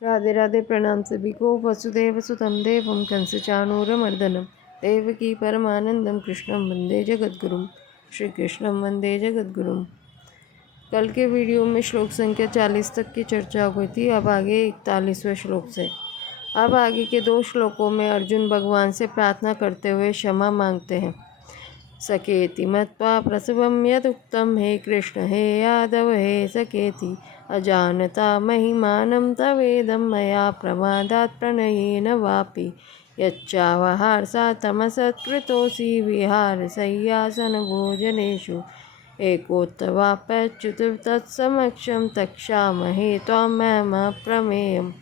राधे राधे। प्रणाम सभी को। वसुदेव सुतं देवं कंसचाणूरमर्दनं देवकी परमानंदम कृष्णं वंदे जगद्गुरुं। श्री कृष्णं वंदे जगद्गुरुं। कल के वीडियो में श्लोक संख्या 40 तक की चर्चा हुई थी। अब आगे 41वें श्लोक से। अब आगे के 2 श्लोकों में अर्जुन भगवान से प्रार्थना करते हुए क्षमा मांगते हैं। सखेति मत्वा प्रसवं यदुक्तं हे कृष्ण हे यादव हे सखेति अजानता महिमानं तवेदं मया प्रमादात् प्रणयेन वापि यच्चावहारसा तमसत्कृतोऽसि विहारशय्यासनभोजनेषु एकोत्तवाप्यच्युत तत्समक्षं तक्षामहे त्वां महिमाप्रमेयम्।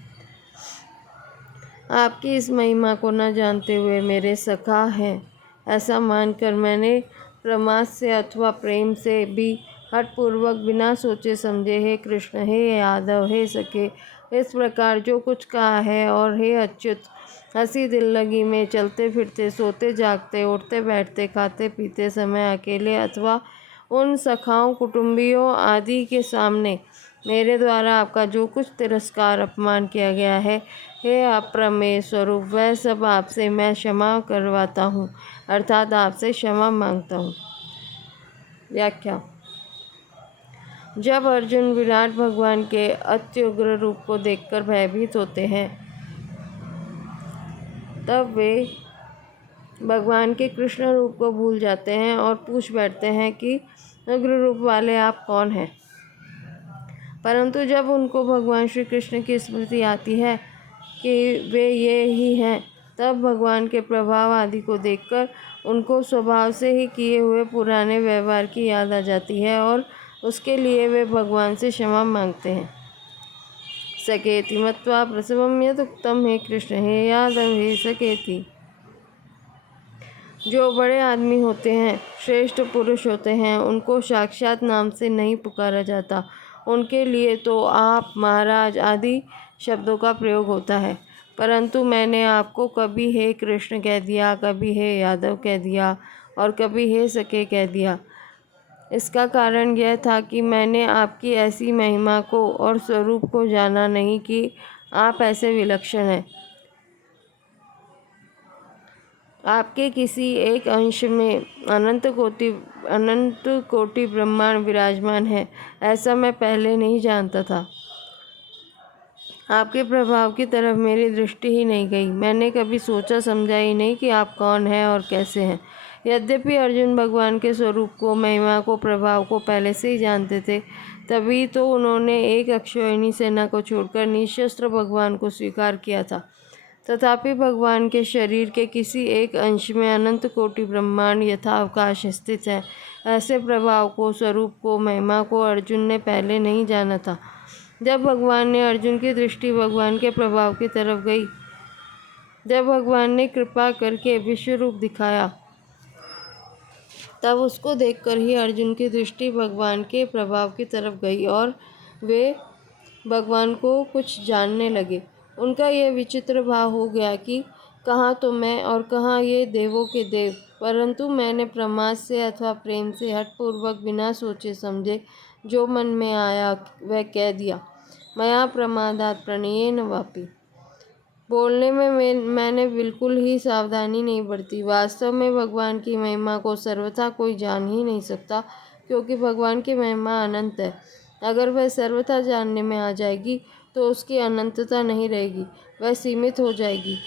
आपकी इस महिमा को न जानते हुए मेरे सखा हैं ऐसा मानकर मैंने प्रमाद से अथवा प्रेम से भी हठपूर्वक बिना सोचे समझे हे कृष्ण हे यादव हे सखे इस प्रकार जो कुछ कहा है। और हे अच्युत, हंसी दिल लगी में चलते फिरते सोते जागते उठते बैठते खाते पीते समय अकेले अथवा उन सखाओं कुटुंबियों आदि के सामने मेरे द्वारा आपका जो कुछ तिरस्कार अपमान किया गया है, हे अप्रमेय स्वरूप, वह सब आपसे मैं क्षमा करवाता हूँ, अर्थात आपसे क्षमा मांगता हूँ। व्याख्या। जब अर्जुन विराट भगवान के अत्युग्र रूप को देखकर भयभीत होते हैं तब वे भगवान के कृष्ण रूप को भूल जाते हैं और पूछ बैठते हैं कि उग्र रूप वाले आप कौन हैं। परंतु जब उनको भगवान श्री कृष्ण की स्मृति आती है कि वे ये ही हैं, तब भगवान के प्रभाव आदि को देखकर उनको स्वभाव से ही किए हुए पुराने व्यवहार की याद आ जाती है और उसके लिए वे भगवान से क्षमा मांगते हैं। सकेति मत्वा प्रसवं यदुक्तं हे कृष्ण हे यादव हे सकेति। जो बड़े आदमी होते हैं, श्रेष्ठ पुरुष होते हैं, उनको साक्षात नाम से नहीं पुकारा जाता। उनके लिए तो आप महाराज आदि शब्दों का प्रयोग होता है। परंतु मैंने आपको कभी हे कृष्ण कह दिया, कभी हे यादव कह दिया और कभी हे सखे कह दिया। इसका कारण यह था कि मैंने आपकी ऐसी महिमा को और स्वरूप को जाना नहीं कि आप ऐसे विलक्षण हैं। आपके किसी एक अंश में अनंत कोटि ब्रह्मांड विराजमान है, ऐसा मैं पहले नहीं जानता था। आपके प्रभाव की तरफ मेरी दृष्टि ही नहीं गई। मैंने कभी सोचा समझा ही नहीं कि आप कौन हैं और कैसे हैं। यद्यपि अर्जुन भगवान के स्वरूप को, महिमा को, प्रभाव को पहले से ही जानते थे, तभी तो उन्होंने एक अक्षौहिणी सेना को छोड़कर निशस्त्र भगवान को स्वीकार किया था। तथापि भगवान के शरीर के किसी एक अंश में अनंत कोटि ब्रह्मांड यथावकाश स्थित है। ऐसे प्रभाव को, स्वरूप को, महिमा को अर्जुन ने पहले नहीं जाना था। जब भगवान ने अर्जुन की दृष्टि भगवान के प्रभाव की तरफ गई, जब भगवान ने कृपा करके विश्व रूप दिखाया, तब उसको देखकर ही अर्जुन की दृष्टि भगवान के प्रभाव की तरफ गई और वे भगवान को कुछ जानने लगे। उनका यह विचित्र भाव हो गया कि कहाँ तो मैं और कहाँ ये देवों के देव। परंतु मैंने प्रमाद से अथवा प्रेम से हठपूर्वक बिना सोचे समझे जो मन में आया वह कह दिया। मया प्रमादात् प्रणयेन वापि। बोलने में मैंने बिल्कुल ही सावधानी नहीं बरती। वास्तव में भगवान की महिमा को सर्वथा कोई जान ही नहीं सकता, क्योंकि भगवान की महिमा अनंत है। अगर वह सर्वथा जानने में आ जाएगी तो उसकी अनंतता नहीं रहेगी, वह सीमित हो जाएगी।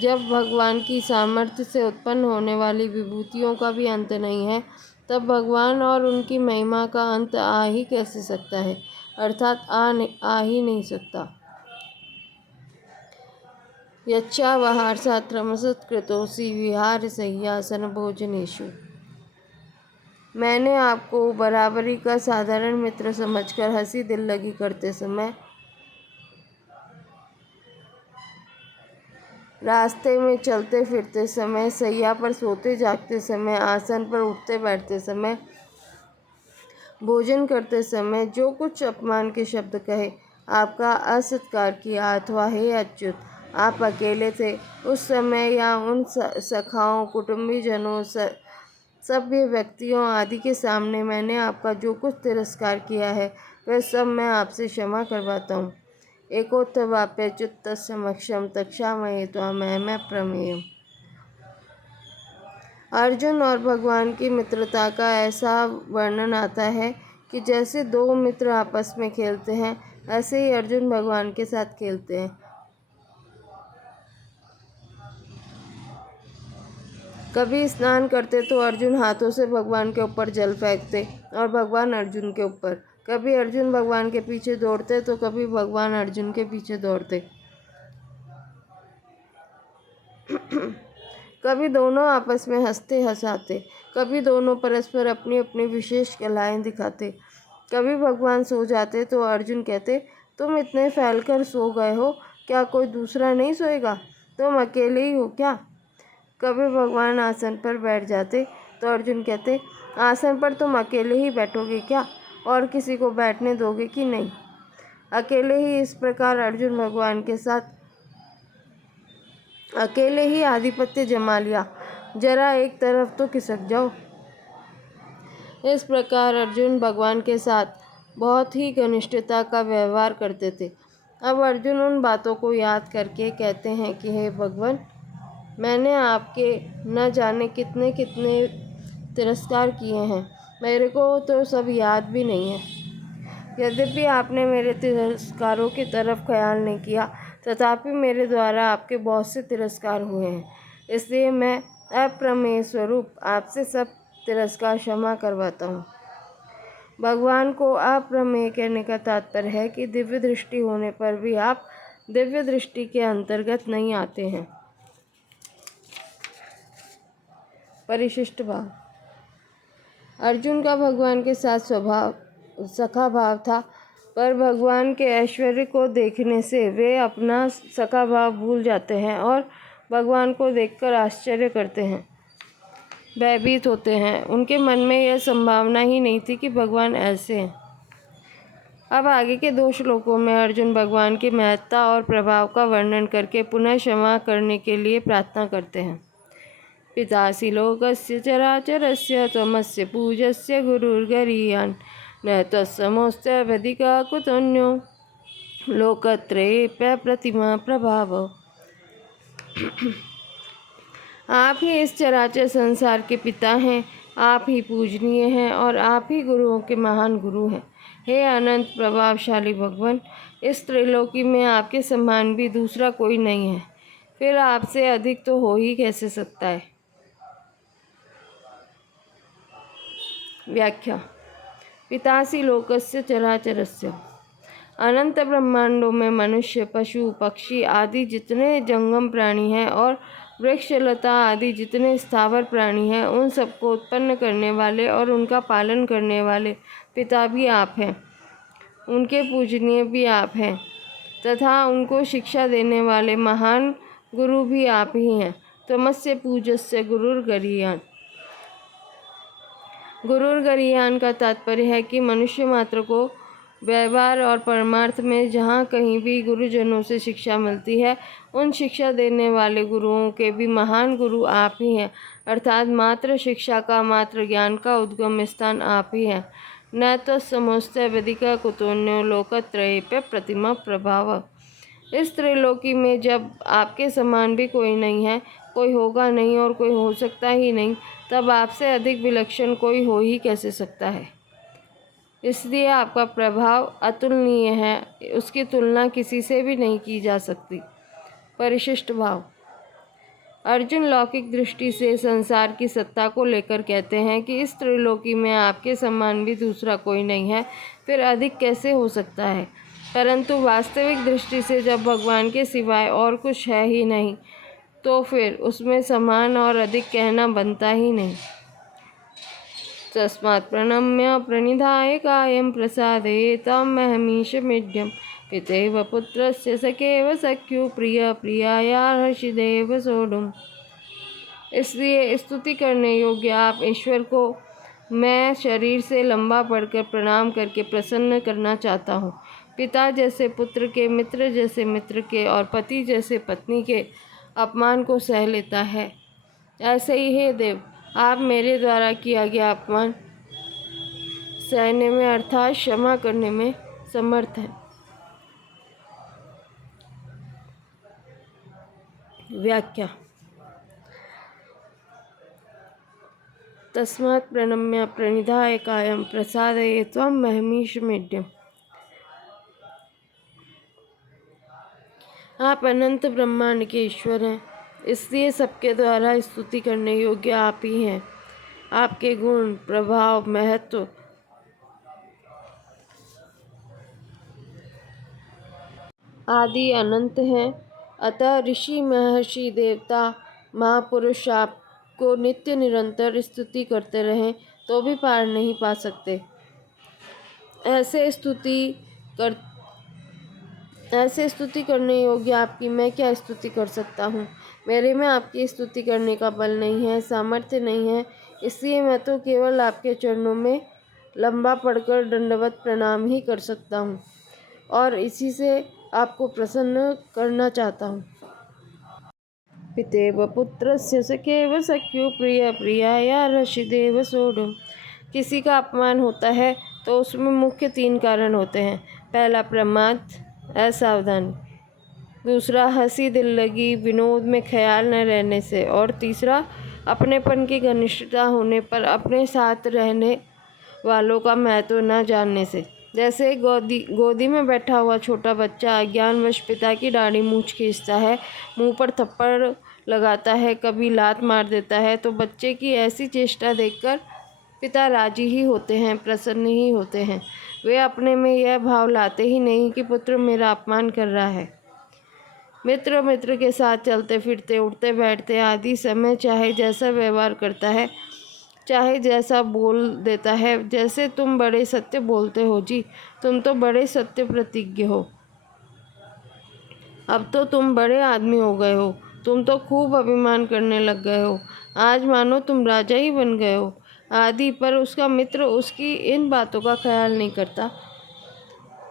जब भगवान की सामर्थ्य से उत्पन्न होने वाली विभूतियों का भी अंत नहीं है, तब भगवान और उनकी महिमा का अंत आ ही कैसे सकता है, अर्थात आ ही नहीं सकता। यच्चावहारसा तमसत्कृतोऽसि विहारशय्यासनभोजनेषु। मैंने आपको बराबरी का साधारण मित्र समझकर हंसी दिल लगी करते समय, रास्ते में चलते फिरते समय, सैया पर सोते जागते समय, आसन पर उठते बैठते समय, भोजन करते समय जो कुछ अपमान के शब्द कहे, आपका असत्कार किया अथवा हे अच्युत आप अकेले थे उस समय, या उन सखाओं, कुटुंबीजनों, सभ्य व्यक्तियों आदि के सामने मैंने आपका जो कुछ तिरस्कार किया है, वह सब मैं आपसे क्षमा करवाता हूँ। एकोत्थवाप्यच्युत समक्षम तक्षामये त्वामहम प्रमेयम्। अर्जुन और भगवान की मित्रता का ऐसा वर्णन आता है कि जैसे दो मित्र आपस में खेलते हैं, ऐसे ही अर्जुन भगवान के साथ खेलते हैं। कभी स्नान करते तो अर्जुन हाथों से भगवान के ऊपर जल फेंकते और भगवान अर्जुन के ऊपर। कभी अर्जुन भगवान के पीछे दौड़ते तो कभी भगवान अर्जुन के पीछे दौड़ते। कभी दोनों आपस में हंसते हंसाते, कभी दोनों परस्पर अपनी अपनी विशेष कलाएं दिखाते। कभी भगवान सो जाते तो अर्जुन कहते, तुम इतने फैलकर सो गए हो, क्या कोई दूसरा नहीं सोएगा? तुम अकेले ही हो क्या? कभी भगवान आसन पर बैठ जाते तो अर्जुन कहते, आसन पर तुम अकेले ही बैठोगे क्या, और किसी को बैठने दोगे कि नहीं? अकेले ही इस प्रकार अर्जुन भगवान के साथ अकेले ही आधिपत्य जमा लिया, जरा एक तरफ तो खिसक जाओ। इस प्रकार अर्जुन भगवान के साथ बहुत ही घनिष्ठता का व्यवहार करते थे। अब अर्जुन उन बातों को याद करके कहते हैं कि हे भगवान, मैंने आपके न जाने कितने कितने तिरस्कार किए हैं, मेरे को तो सब याद भी नहीं है। यद्यपि आपने मेरे तिरस्कारों की तरफ ख्याल नहीं किया, तथापि मेरे द्वारा आपके बहुत से तिरस्कार हुए हैं, इसलिए मैं अप्रमेय स्वरूप आपसे सब तिरस्कार क्षमा करवाता हूँ। भगवान को अप्रमेय कहने का तात्पर्य है कि दिव्य दृष्टि होने पर भी आप दिव्य दृष्टि के अंतर्गत नहीं आते हैं। परिशिष्ट भाव। अर्जुन का भगवान के साथ स्वभाव सखा भाव था, पर भगवान के ऐश्वर्य को देखने से वे अपना सखा भाव भूल जाते हैं और भगवान को देखकर आश्चर्य करते हैं, भयभीत होते हैं। उनके मन में यह संभावना ही नहीं थी कि भगवान ऐसे हैं। अब आगे के 2 श्लोकों में अर्जुन भगवान की महत्ता और प्रभाव का वर्णन करके पुनः क्षमा करने के लिए प्रार्थना करते हैं। पितासि लोकस्य चराचरस्य त्वमस्य पूज्यस्य गुरुर्गरीयान् न तत्समोऽस्त्यवधिका कुतोऽन्यो लोकत्रये प्रतिमा प्रभाव। आप ही इस चराचर संसार के पिता हैं, आप ही पूजनीय हैं और आप ही गुरुओं के महान गुरु हैं। हे अनंत प्रभावशाली भगवान, इस त्रिलोकी में आपके समान भी दूसरा कोई नहीं है, फिर आपसे अधिक तो हो ही कैसे सकता है। व्याख्या। पितासि लोकस्य चराचरस्य। अनंत ब्रह्मांडों में मनुष्य, पशु, पक्षी आदि जितने जंगम प्राणी हैं और वृक्ष, लता आदि जितने स्थावर प्राणी हैं, उन सबको उत्पन्न करने वाले और उनका पालन करने वाले पिता भी आप हैं। उनके पूजनीय भी आप हैं तथा उनको शिक्षा देने वाले महान गुरु भी आप ही हैं। त्वमस्य पूज्यस्य गुरुर्गरीयान्। गुरुर्गरीयान् का तात्पर्य है कि मनुष्य मात्र को व्यवहार और परमार्थ में जहाँ कहीं भी गुरुजनों से शिक्षा मिलती है, उन शिक्षा देने वाले गुरुओं के भी महान गुरु आप ही हैं, अर्थात मात्र शिक्षा का, मात्र ज्ञान का उद्गम स्थान आप ही हैं। न तो समोस्त्य वधिका कुतोन्यो लोकत्रये प्रतिमा प्रभाव। इस त्रिलोकी में जब आपके समान भी कोई नहीं है, कोई होगा नहीं और कोई हो सकता ही नहीं, तब आपसे अधिक विलक्षण कोई हो ही कैसे सकता है। इसलिए आपका प्रभाव अतुलनीय है, उसकी तुलना किसी से भी नहीं की जा सकती। परिशिष्ट भाव। अर्जुन लौकिक दृष्टि से संसार की सत्ता को लेकर कहते हैं कि इस त्रिलोकी में आपके समान भी दूसरा कोई नहीं है, फिर अधिक कैसे हो सकता है। परंतु वास्तविक दृष्टि से जब भगवान के सिवाय और कुछ है ही नहीं, तो फिर उसमें समान और अधिक कहना बनता ही नहीं। तस्मात् प्रणम्य प्रणिधाय कायं प्रसादयेतामहमीशमीड्यं पितैव पुत्रस्य सखेव सख्युः प्रिय प्रियायार्हषिदेव सोढुम्। इसलिए स्तुति करने योग्य आप ईश्वर को मैं शरीर से लंबा पड़कर प्रणाम करके प्रसन्न करना चाहता हूँ। पिता जैसे पुत्र के, मित्र जैसे मित्र के और पति जैसे पत्नी के अपमान को सह लेता है, ऐसे ही हे देव, आप मेरे द्वारा किया गया अपमान सहने में अर्थात क्षमा करने में समर्थ हैं। व्याख्या। तस्मात् प्रणम्य प्रणिधाय कायं प्रसादये त्वं महमीशमीड्यम्। आप अनंत ब्रह्मांड के ईश्वर हैं, इसलिए सबके द्वारा स्तुति करने योग्य आप ही हैं। आपके गुण, प्रभाव, महत्व आदि अनंत हैं। अतः ऋषि, महर्षि, देवता, महापुरुष आपको नित्य निरंतर स्तुति करते रहें तो भी पार नहीं पा सकते। ऐसे स्तुति करने योग्य आपकी मैं क्या स्तुति कर सकता हूँ। मेरे में आपकी स्तुति करने का बल नहीं है, सामर्थ्य नहीं है, इसलिए मैं तो केवल आपके चरणों में लंबा पड़कर दंडवत प्रणाम ही कर सकता हूँ और इसी से आपको प्रसन्न करना चाहता हूँ। पितेव पुत्रस्य सखेव सख्युः प्रिय प्रियाया रशिदेव सोढुम्। किसी का अपमान होता है तो उसमें मुख्य 3 कारण होते हैं। पहला प्रमाद, असावधानी। दूसरा हंसी दिल लगी, विनोद में ख्याल न रहने से। और तीसरा अपनेपन की घनिष्ठता होने पर अपने साथ रहने वालों का महत्व न जानने से। जैसे गोदी में बैठा हुआ छोटा बच्चा अज्ञानवश पिता की दाढ़ी मूंछ खींचता है, मुंह पर थप्पड़ लगाता है, कभी लात मार देता है, तो बच्चे की ऐसी चेष्टा देखकर पिता राजी ही होते हैं, प्रसन्न ही होते हैं। वे अपने में यह भाव लाते ही नहीं कि पुत्र मेरा अपमान कर रहा है। मित्र के साथ चलते फिरते, उठते बैठते आदि समय चाहे जैसा व्यवहार करता है, चाहे जैसा बोल देता है, जैसे तुम बड़े सत्य बोलते हो जी, तुम तो बड़े सत्य प्रतिज्ञ हो, अब तो तुम बड़े आदमी हो गए हो, तुम तो खूब अभिमान करने लग गए हो, आज मानो तुम राजा ही बन गए हो आदि। पर उसका मित्र उसकी इन बातों का ख्याल नहीं करता।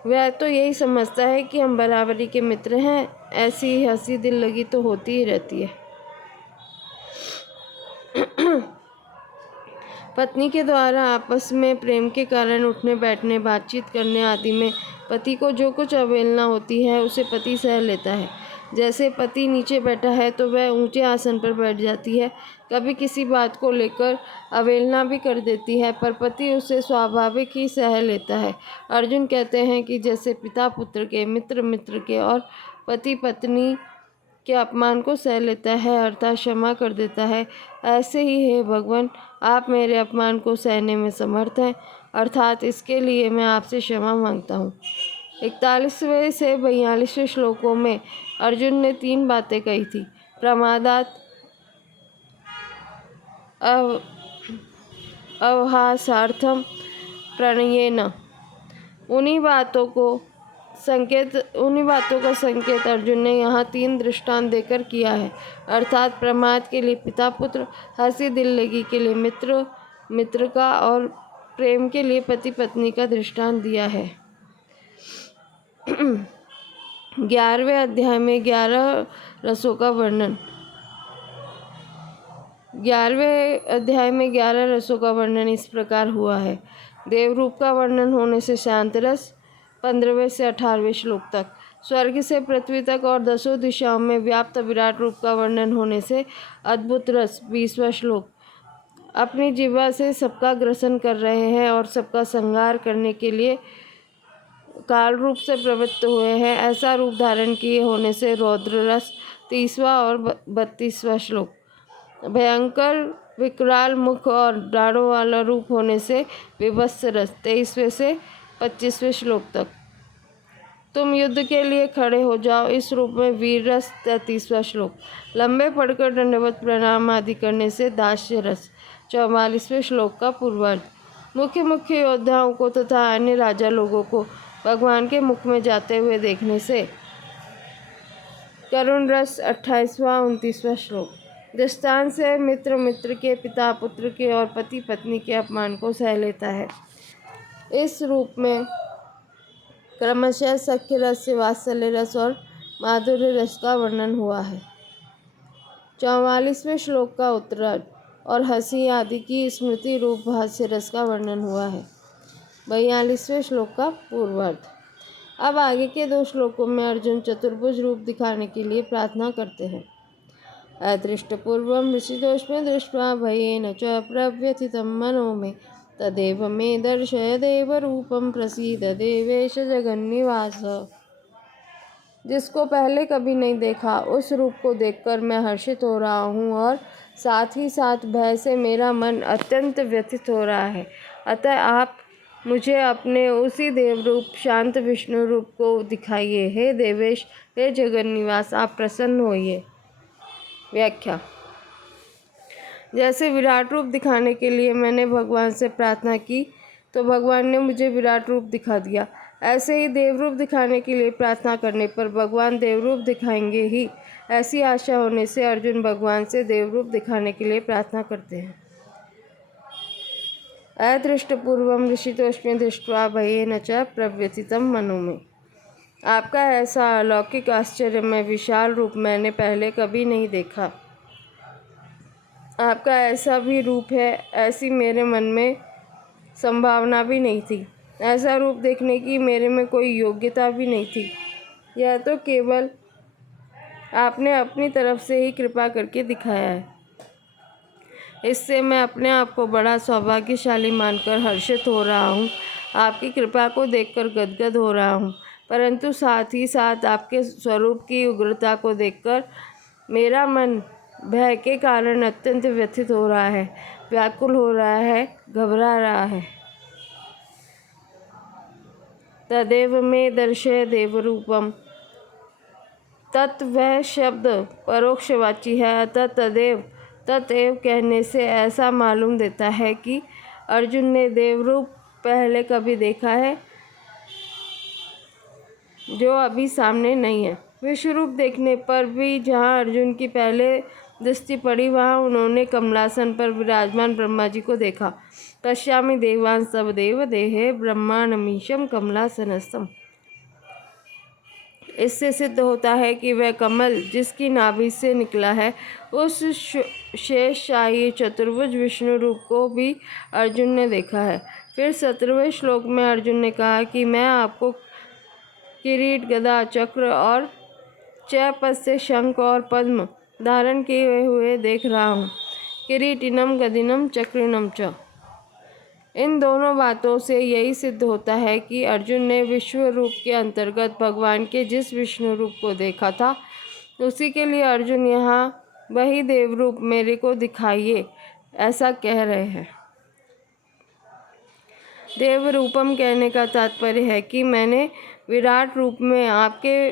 वह तो यही समझता है कि हम बराबरी के मित्र हैं। ऐसी हंसी दिल लगी तो होती ही रहती है। पत्नी के द्वारा आपस में प्रेम के कारण उठने बैठने, बातचीत करने आदि में पति को जो कुछ अवहेलना होती है उसे पति सह लेता है। जैसे पति नीचे बैठा है तो वह ऊंचे आसन पर बैठ जाती है, कभी किसी बात को लेकर अवहेलना भी कर देती है, पर पति उसे स्वाभाविक ही सह लेता है। अर्जुन कहते हैं कि जैसे पिता पुत्र के, मित्र मित्र के और पति पत्नी के अपमान को सह लेता है अर्थात क्षमा कर देता है, ऐसे ही हे भगवान आप मेरे अपमान को सहने में समर्थ हैं, अर्थात इसके लिए मैं आपसे क्षमा मांगता हूँ। 41वें से 42वें श्लोकों में अर्जुन ने 3 बातें कही थी। प्रमादात, अवहासार्थम, प्रणयेन। उन्हीं बातों का संकेत अर्जुन ने यहाँ 3 दृष्टांत देकर किया है, अर्थात प्रमाद के लिए पिता पुत्र, हंसी दिल लगी के लिए मित्र का और प्रेम के लिए पति पत्नी का दृष्टांत दिया है। 11वें अध्याय में 11 रसों का वर्णन 11वें अध्याय में 11 रसों का वर्णन इस प्रकार हुआ है। देव रूप का वर्णन होने से शांत रस 15वें से 18वें श्लोक तक, स्वर्ग से पृथ्वी तक और 10 दिशाओं में व्याप्त विराट रूप का वर्णन होने से अद्भुत रस 20वां श्लोक, अपनी जिह्वा से सबका ग्रसन कर रहे हैं और सबका संहार करने के लिए काल रूप से प्रवृत्त हुए हैं, ऐसा रूप धारण किए होने से रौद्र रस 30वां और 32वां श्लोक, भयंकर विकराल मुख और दाढ़ों वाला रूप होने से विभत्स रस 23वें से 25वें श्लोक तक, तुम युद्ध के लिए खड़े हो जाओ इस रूप में वीर रस 33वां श्लोक, लंबे पड़कर दंडवत प्रणाम आदि करने से दास्य रस 44वें श्लोक का पूर्वार्ध, मुख्य योद्धाओं को तथा अन्य राजा लोगों को भगवान के मुख में जाते हुए देखने से करुण रस 28वां 29वां श्लोक, दृष्टांत से मित्र के, पिता पुत्र के और पति पत्नी के अपमान को सह लेता है। इस रूप में क्रमशः सख्य रस, वात्सल्य रस और माधुर्य रस का वर्णन हुआ है। 44वें श्लोक का उत्तरार्ध और हंसी आदि की स्मृति रूप हास्य रस का वर्णन हुआ है। 42वें श्लोक का पूर्वार्ध। अब आगे के 2 श्लोकों में अर्जुन चतुर्भुज रूप दिखाने के लिए प्रार्थना करते हैं। अदृष्टपूर्वं ऋषितोष्मे दृष्ट्वा भयेन च प्रव्यथितं मनो मे तदेव मे दर्शय देवरूपं प्रसीद देवेश जगन्निवास। जिसको पहले कभी नहीं देखा उस रूप को देखकर मैं हर्षित हो रहा हूँ और साथ ही साथ भय से मेरा मन अत्यंत व्यथित हो रहा है। अतः आप मुझे अपने उसी देवरूप शांत विष्णु रूप को दिखाइए। हे देवेश, हे जगन्निवास, आप प्रसन्न होइए। व्याख्या। जैसे विराट रूप दिखाने के लिए मैंने भगवान से प्रार्थना की तो भगवान ने मुझे विराट रूप दिखा दिया, ऐसे ही देवरूप दिखाने के लिए प्रार्थना करने पर भगवान देवरूप दिखाएंगे ही। ऐसी आशा होने से अर्जुन भगवान से देवरूप दिखाने के लिए प्रार्थना करते हैं। अदृष्टपूर्वं ऋषितोष्मे दृष्ट्वा भयेन च प्रव्यथितं मनो मे। आपका ऐसा अलौकिक आश्चर्यमय विशाल रूप मैंने पहले कभी नहीं देखा। आपका ऐसा भी रूप है, ऐसी मेरे मन में संभावना भी नहीं थी। ऐसा रूप देखने की मेरे में कोई योग्यता भी नहीं थी। यह तो केवल आपने अपनी तरफ से ही कृपा करके दिखाया है। इससे मैं अपने आप को बड़ा सौभाग्यशाली मानकर हर्षित हो रहा हूँ। आपकी कृपा को देखकर गदगद हो रहा हूँ, परंतु साथ ही साथ आपके स्वरूप की उग्रता को देखकर मेरा मन भय के कारण अत्यंत व्यथित हो रहा है, व्याकुल हो रहा है, घबरा रहा है। तदेव में दर्शय देवरूपम। तत् वह शब्द परोक्षवाची है, अतः तदेव कहने से ऐसा मालूम देता है कि अर्जुन ने देवरूप पहले कभी देखा है जो अभी सामने नहीं है। विश्वरूप देखने पर भी जहाँ अर्जुन की पहले दृष्टि पड़ी वहाँ उन्होंने कमलासन पर विराजमान ब्रह्मा जी को देखा। पश्यामि देवांस सब देव देहे ब्रह्मांडमीशम कमलासनस्थम। इससे सिद्ध होता है कि वह कमल जिसकी नाभि से निकला है उस शेषशाही चतुर्भुज विष्णु रूप को भी अर्जुन ने देखा है। फिर 17वें श्लोक में अर्जुन ने कहा कि मैं आपको किरीट, गदा, चक्र और चय से शंख और पद्म धारण किए हुए देख रहा हूँ। किरीटिनम गदिनम चक्रिनम च। इन दोनों बातों से यही सिद्ध होता है कि अर्जुन ने विश्व रूप के अंतर्गत भगवान के जिस विष्णु रूप को देखा था उसी के लिए अर्जुन यहाँ वही देव रूप मेरे को दिखाइए ऐसा कह रहे हैं। देव रूपम कहने का तात्पर्य है कि मैंने विराट रूप में आपके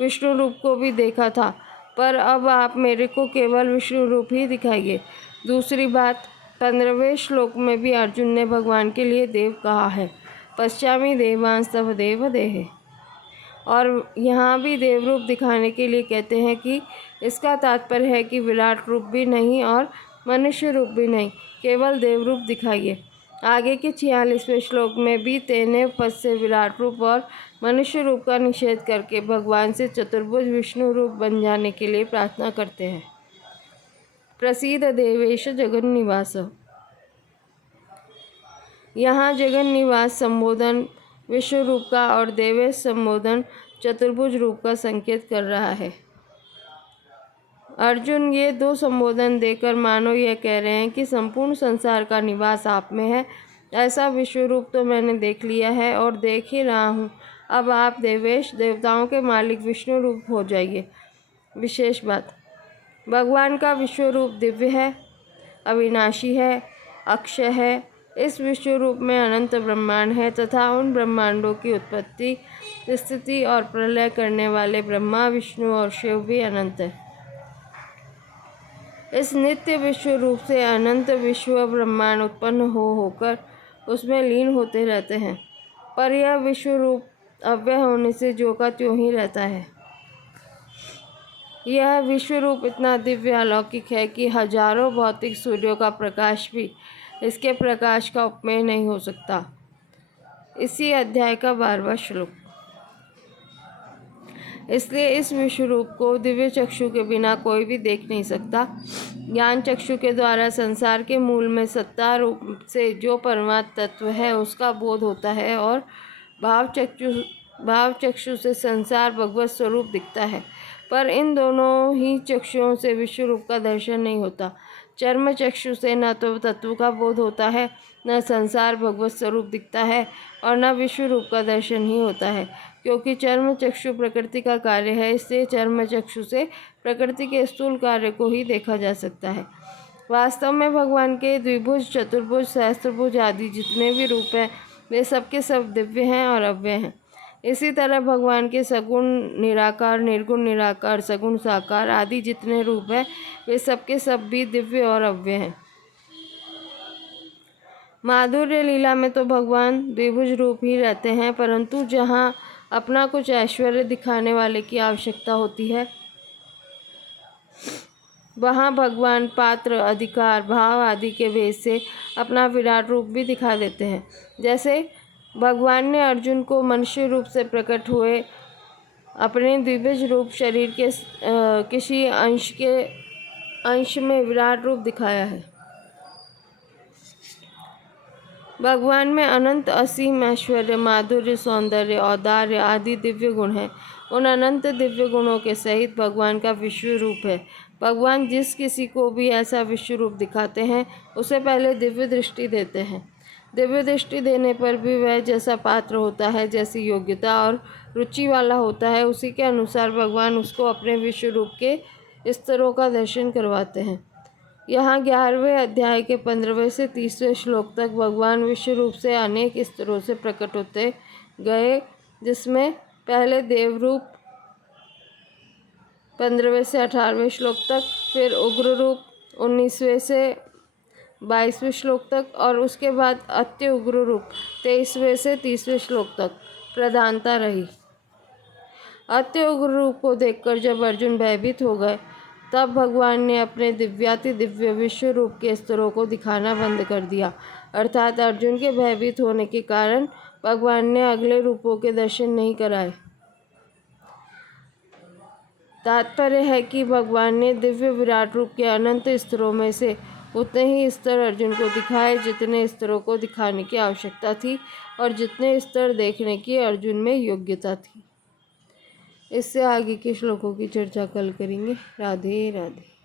विष्णु रूप को भी देखा था, पर अब आप मेरे को केवल विष्णु रूप ही दिखाइए। दूसरी बात, 15वें श्लोक में भी अर्जुन ने भगवान के लिए देव कहा है। पश्चामी देवांस तव देव देहे। और यहाँ भी देव रूप दिखाने के लिए कहते हैं कि इसका तात्पर्य है कि विराट रूप भी नहीं और मनुष्य रूप भी नहीं, केवल देव रूप दिखाइए। आगे के 46वें श्लोक में भी तेने पद से विराट रूप और मनुष्य रूप का निषेध करके भगवान से चतुर्भुज विष्णु रूप बन जाने के लिए प्रार्थना करते हैं। प्रसीद देवेश जगन्निवास। यहाँ जगन्निवास संबोधन विश्व रूप का और देवेश संबोधन चतुर्भुज रूप का संकेत कर रहा है। अर्जुन ये दो संबोधन देकर मानो यह कह रहे हैं कि संपूर्ण संसार का निवास आप में है। ऐसा विश्व रूप तो मैंने देख लिया है और देख ही रहा हूँ। अब आप देवेश देवताओं के मालिक विष्णु रूप हो जाइए। विशेष बात, भगवान का विश्व रूप दिव्य है, अविनाशी है, अक्षय है। इस विश्व रूप में अनंत ब्रह्मांड है तथा उन ब्रह्मांडों की उत्पत्ति, स्थिति और प्रलय करने वाले ब्रह्मा, विष्णु और शिव भी अनंत है। इस नित्य विश्व रूप से अनंत विश्व ब्रह्मांड उत्पन्न होकर उसमें लीन होते रहते हैं, पर यह विश्व रूप अव्यय होने से ज्यों का त्यों ही रहता है। यह विश्व रूप इतना दिव्य अलौकिक है कि हजारों भौतिक सूर्यों का प्रकाश भी इसके प्रकाश का उपमेय नहीं हो सकता। इसी अध्याय का 12वां श्लोक। इसलिए इस विश्व रूप को दिव्य चक्षु के बिना कोई भी देख नहीं सकता। ज्ञान चक्षु के द्वारा संसार के मूल में सत्ता रूप से जो परमात्म तत्व है उसका बोध होता है और भाव चक्षु से संसार भगवत स्वरूप दिखता है। पर इन दोनों ही चक्षुओं से विश्व रूप का दर्शन नहीं होता। चर्म चक्षु से न तो तत्व का बोध होता है, न संसार भगवत स्वरूप दिखता है, और न विश्व रूप का दर्शन ही होता है। क्योंकि चर्म चक्षु प्रकृति का कार्य है, इसलिए चर्म चक्षु से प्रकृति के स्थूल कार्य को ही देखा जा सकता है। वास्तव में भगवान के द्विभुज, चतुर्भुज, सहस्त्रभुज आदि जितने भी रूप हैं, वे सबके सब दिव्य हैं और अव्यय हैं। इसी तरह भगवान के सगुण निराकार, निर्गुण निराकार, सगुण साकार आदि जितने रूप हैं, वे सबके सब भी दिव्य और अव्यय हैं। माधुर्य लीला में तो भगवान द्विभुज रूप ही रहते हैं, परंतु जहाँ अपना कुछ ऐश्वर्य दिखाने वाले की आवश्यकता होती है, वहाँ भगवान पात्र, अधिकार, भाव आदि के भेद से अपना विराट रूप भी दिखा देते हैं। जैसे भगवान ने अर्जुन को मनुष्य रूप से प्रकट हुए अपने द्विभुज रूप शरीर के किसी अंश में विराट रूप दिखाया है। भगवान में अनंत असीम ऐश्वर्य, माधुर्य, सौंदर्य, औदार्य आदि दिव्य गुण हैं। उन अनंत दिव्य गुणों के सहित भगवान का विश्व रूप है। भगवान जिस किसी को भी ऐसा विश्व रूप दिखाते हैं, उसे पहले दिव्य दृष्टि देते हैं। दिव्य दृष्टि देने पर भी वह जैसा पात्र होता है, जैसी योग्यता और रुचि वाला होता है, उसी के अनुसार भगवान उसको अपने विश्व रूप के स्तरों का दर्शन करवाते हैं। यहाँ 11वें अध्याय के 15वें से 30वें श्लोक तक भगवान विश्व रूप से अनेक स्तरों से प्रकट होते गए, जिसमें पहले देवरूप 15वें से 18वें श्लोक तक, फिर उग्र रूप 19वें से 22वें श्लोक तक, और उसके बाद अत्य उग्र रूप 23वें से 30वें श्लोक तक प्रधानता रही। अत्य उग्र रूप को देखकर जब अर्जुन भयभीत हो गए, तब भगवान ने अपने दिव्याति दिव्य विश्व रूप के स्तरों को दिखाना बंद कर दिया। अर्थात अर्जुन के भयभीत होने के कारण भगवान ने अगले रूपों के दर्शन नहीं कराए। तात्पर्य है कि भगवान ने दिव्य विराट रूप के अनंत स्तरों में से उतने ही स्तर अर्जुन को दिखाए जितने स्तरों को दिखाने की आवश्यकता थी और जितने स्तर देखने की अर्जुन में योग्यता थी। इससे आगे के श्लोकों की चर्चा कल करेंगे। राधे राधे।